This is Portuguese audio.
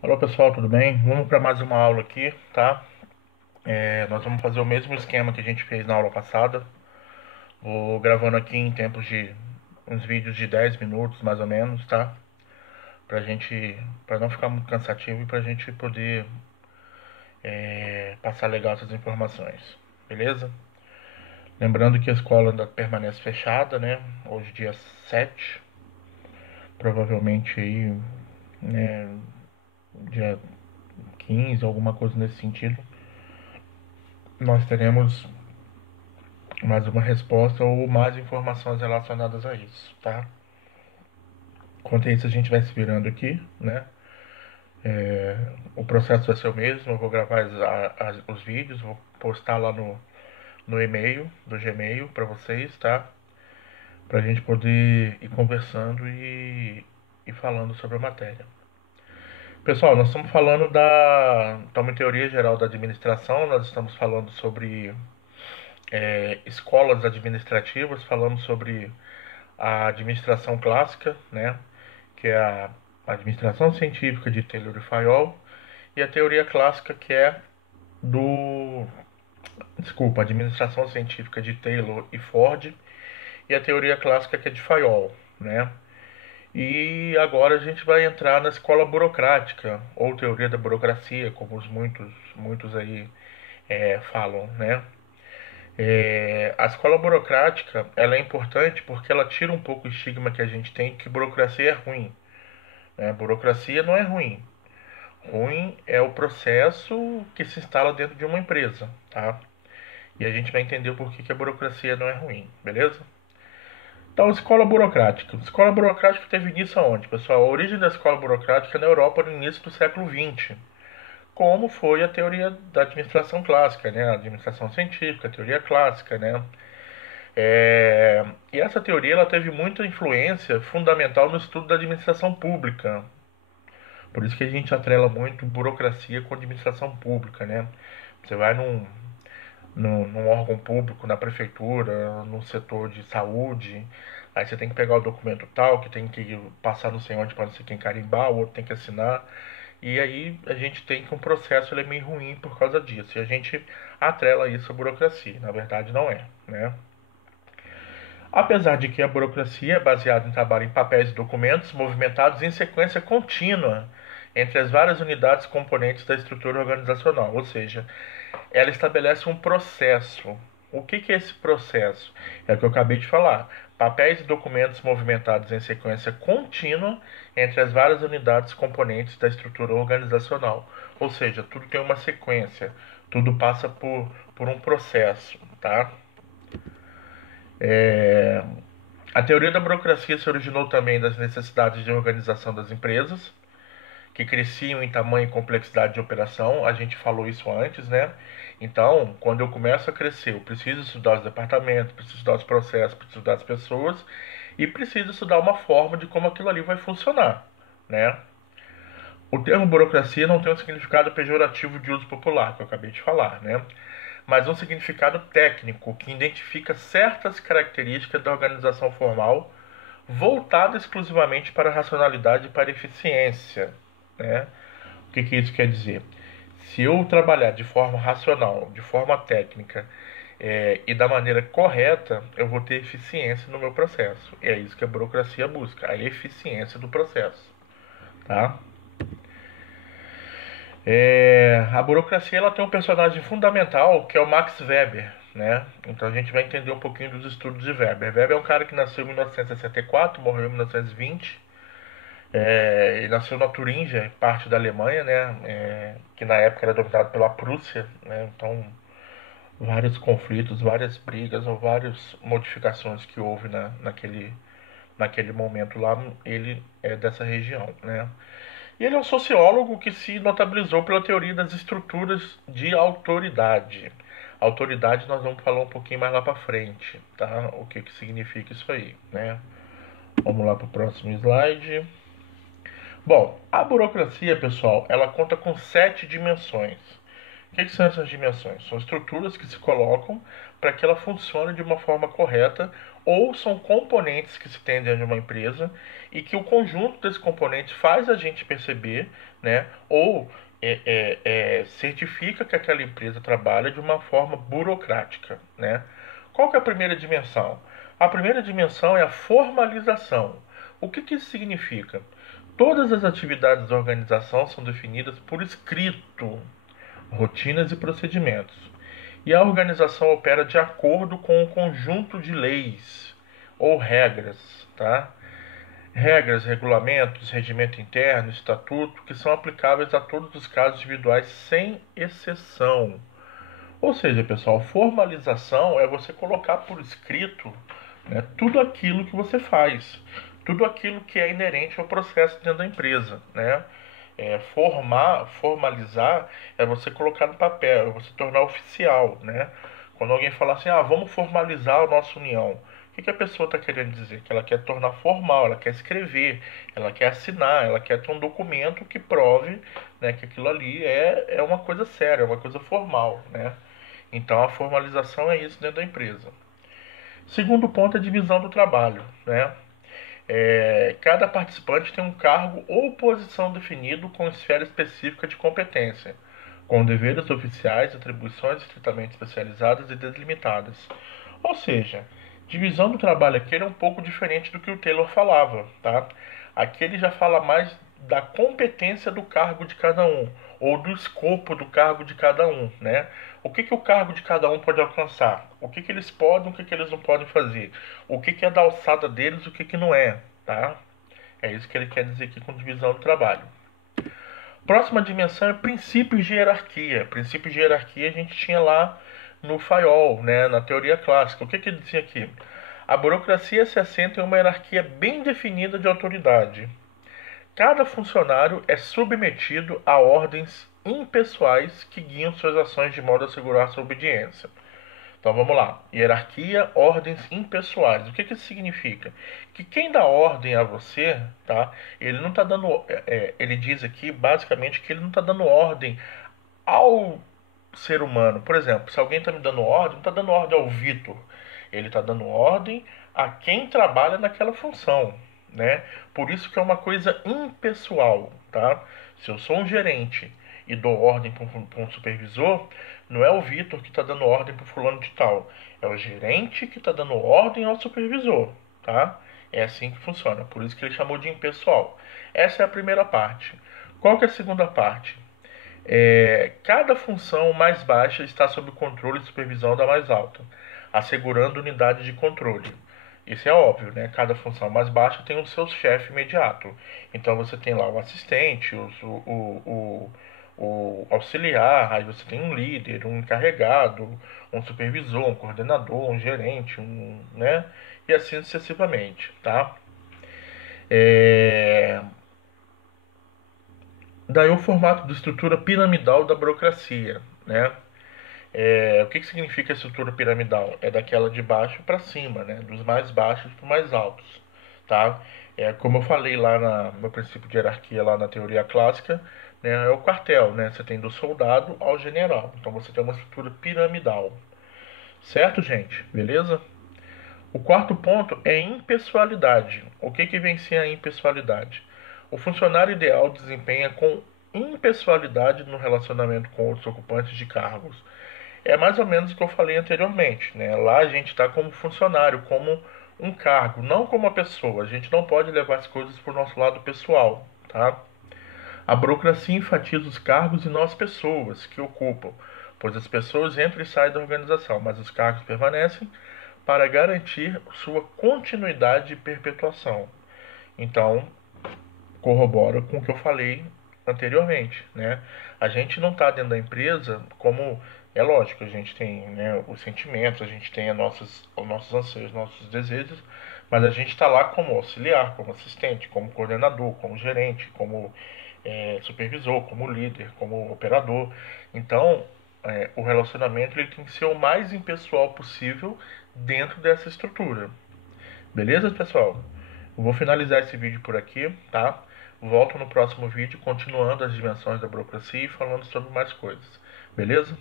Alô pessoal, tudo bem? Vamos para mais uma aula aqui, tá? Nós vamos fazer o mesmo esquema que a gente fez na aula passada. Vou gravando aqui em tempos de uns vídeos de 10 minutos mais ou menos, tá? Para não ficar muito cansativo e pra gente poder passar legal essas informações, beleza? Lembrando que a escola ainda permanece fechada, né? Hoje dia 7, provavelmente aí, né, dia 15, alguma coisa nesse sentido. Nós teremos mais uma resposta ou mais informações relacionadas a isso, tá? Enquanto isso, a gente vai se virando aqui, né? O processo vai ser o mesmo, eu vou gravar os vídeos, vou postar lá no e-mail do Gmail para vocês, tá? Pra gente poder ir conversando e falando sobre a matéria. Pessoal, nós estamos falando estamos em teoria geral da administração, nós estamos falando sobre escolas administrativas, falamos sobre a administração clássica, né, que é a administração científica de Taylor e Fayol, e a teoria clássica que é do, desculpa, a administração científica de Taylor e Ford, e a teoria clássica que é de Fayol, né? E agora a gente vai entrar na escola burocrática, ou teoria da burocracia, como muitos aí falam, né? A escola burocrática ela é importante porque ela tira um pouco o estigma que a gente tem que burocracia é ruim, né? Burocracia não é ruim. Ruim é o processo que se instala dentro de uma empresa, tá? E a gente vai entender o porquê que a burocracia não é ruim, beleza? Então, escola burocrática. A escola burocrática teve início aonde, pessoal? A origem da escola burocrática é na Europa no início do século XX, como foi a teoria da administração clássica, né? A administração científica, a teoria clássica, né? E essa teoria ela teve muita influência fundamental no estudo da administração pública. Por isso que a gente atrela muito burocracia com administração pública, né? Você vai num órgão público, na prefeitura, no setor de saúde, aí você tem que pegar o documento tal, que tem que passar não sei onde para não sei quem carimbar, o outro tem que assinar. E aí a gente tem que um processo ele é meio ruim por causa disso. E a gente atrela isso à burocracia. Na verdade não é, né? Apesar de que a burocracia é baseada em trabalho em papéis e documentos movimentados em sequência contínua entre as várias unidades componentes da estrutura organizacional, ou seja, ela estabelece um processo. O que é esse processo? É o que eu acabei de falar. Papéis e documentos movimentados em sequência contínua entre as várias unidades componentes da estrutura organizacional. Ou seja, tudo tem uma sequência, tudo passa por um processo, tá? A teoria da burocracia se originou também das necessidades de organização das empresas, que cresciam em tamanho e complexidade de operação. A gente falou isso antes, né? Então, quando eu começo a crescer, eu preciso estudar os departamentos, preciso estudar os processos, preciso estudar as pessoas e preciso estudar uma forma de como aquilo ali vai funcionar, né? O termo burocracia não tem um significado pejorativo de uso popular, que eu acabei de falar, né? Mas um significado técnico que identifica certas características da organização formal voltada exclusivamente para a racionalidade e para a eficiência, né? O que isso quer dizer? Se eu trabalhar de forma racional, de forma técnica e da maneira correta, eu vou ter eficiência no meu processo. E é isso que a burocracia busca, a eficiência do processo, tá? A burocracia ela tem um personagem fundamental que é o Max Weber, né? Então a gente vai entender um pouquinho dos estudos de Weber. Weber é um cara que nasceu em 1964, morreu em 1920. Ele nasceu na Turíngia, parte da Alemanha, né? Que na época era dominado pela Prússia, né? Então vários conflitos, várias brigas ou várias modificações que houve naquele momento lá, ele é dessa região, né? E ele é um sociólogo que se notabilizou pela teoria das estruturas de autoridade. Autoridade nós vamos falar um pouquinho mais lá para frente, tá? O que significa isso aí, né? Vamos lá para o próximo slide. Bom, a burocracia, pessoal, ela conta com 7 dimensões. O que são essas dimensões? São estruturas que se colocam para que ela funcione de uma forma correta ou são componentes que se tem dentro de uma empresa e que o conjunto desses componentes faz a gente perceber, né, ou certifica que aquela empresa trabalha de uma forma burocrática, né? Qual que é a primeira dimensão? A primeira dimensão é a formalização. O que isso significa? Todas as atividades da organização são definidas por escrito, rotinas e procedimentos. E a organização opera de acordo com o conjunto de leis ou regras, tá? Regras, regulamentos, regimento interno, estatuto, que são aplicáveis a todos os casos individuais sem exceção. Ou seja, pessoal, formalização é você colocar por escrito, né, tudo aquilo que você faz, tudo aquilo que é inerente ao processo dentro da empresa, né? Formalizar é você colocar no papel, é você tornar oficial, né? Quando alguém fala assim, vamos formalizar a nossa união, o que a pessoa está querendo dizer? Que ela quer tornar formal, ela quer escrever, ela quer assinar, ela quer ter um documento que prove, né, que aquilo ali é uma coisa séria, é uma coisa formal, né? Então a formalização é isso dentro da empresa. Segundo ponto é a divisão do trabalho, né? Cada participante tem um cargo ou posição definido com esfera específica de competência, com deveres oficiais, atribuições estritamente especializadas e delimitadas. Ou seja, divisão do trabalho aqui é um pouco diferente do que o Taylor falava, tá? Aqui ele já fala mais da competência do cargo de cada um, ou do escopo do cargo de cada um, né? O que o cargo de cada um pode alcançar? O que eles podem, o que eles não podem fazer? O que é da alçada deles, o que não é, tá? É isso que ele quer dizer aqui com divisão do trabalho. Próxima dimensão é princípios de hierarquia. Princípios de hierarquia a gente tinha lá no Fayol, né, na teoria clássica. O que ele dizia aqui? A burocracia se assenta em uma hierarquia bem definida de autoridade. Cada funcionário é submetido a ordens impessoais que guiam suas ações de modo a assegurar sua obediência. Então vamos lá. Hierarquia, ordens impessoais. O que isso significa? Que quem dá ordem a você, tá? Ele não está dando. Ele diz aqui basicamente que ele não está dando ordem ao ser humano. Por exemplo, se alguém está me dando ordem, não está dando ordem ao Vitor. Ele está dando ordem a quem trabalha naquela função, né? Por isso que é uma coisa impessoal, tá? Se eu sou um gerente e dou ordem para um supervisor, não é o Vitor que está dando ordem para o fulano de tal, é o gerente que está dando ordem ao supervisor, tá? É assim que funciona, por isso que ele chamou de impessoal. Essa é a primeira parte. Qual que é a segunda parte? Cada função mais baixa está sob o controle e supervisão da mais alta, assegurando unidade de controle. Isso é óbvio, né? Cada função mais baixa tem o seu chefe imediato. Então você tem lá o assistente, o auxiliar, aí você tem um líder, um encarregado, um supervisor, um coordenador, um gerente, né? E assim sucessivamente, tá? Daí o formato de estrutura piramidal da burocracia, né? O que significa a estrutura piramidal? É daquela de baixo para cima, né? Dos mais baixos para os mais altos, tá? Como eu falei lá no princípio de hierarquia, lá na teoria clássica, né? É o quartel, né? Você tem do soldado ao general. Então você tem uma estrutura piramidal. Certo, gente? Beleza? O quarto ponto é impessoalidade. O que vem ser a impessoalidade? O funcionário ideal desempenha com impessoalidade no relacionamento com outros ocupantes de cargos. É mais ou menos o que eu falei anteriormente, né? Lá a gente está como funcionário, como um cargo, não como uma pessoa. A gente não pode levar as coisas para o nosso lado pessoal, tá? A burocracia enfatiza os cargos e não as pessoas que ocupam, pois as pessoas entram e saem da organização, mas os cargos permanecem para garantir sua continuidade e perpetuação. Então, corrobora com o que eu falei anteriormente, né? A gente não está dentro da empresa como é lógico, a gente tem, né, os sentimentos, a gente tem os nossos anseios, nossos desejos, mas a gente está lá como auxiliar, como assistente, como coordenador, como gerente, como supervisor, como líder, como operador. Então, o relacionamento ele tem que ser o mais impessoal possível dentro dessa estrutura. Beleza, pessoal? Eu vou finalizar esse vídeo por aqui, tá? Volto no próximo vídeo continuando as dimensões da burocracia e falando sobre mais coisas. Beleza?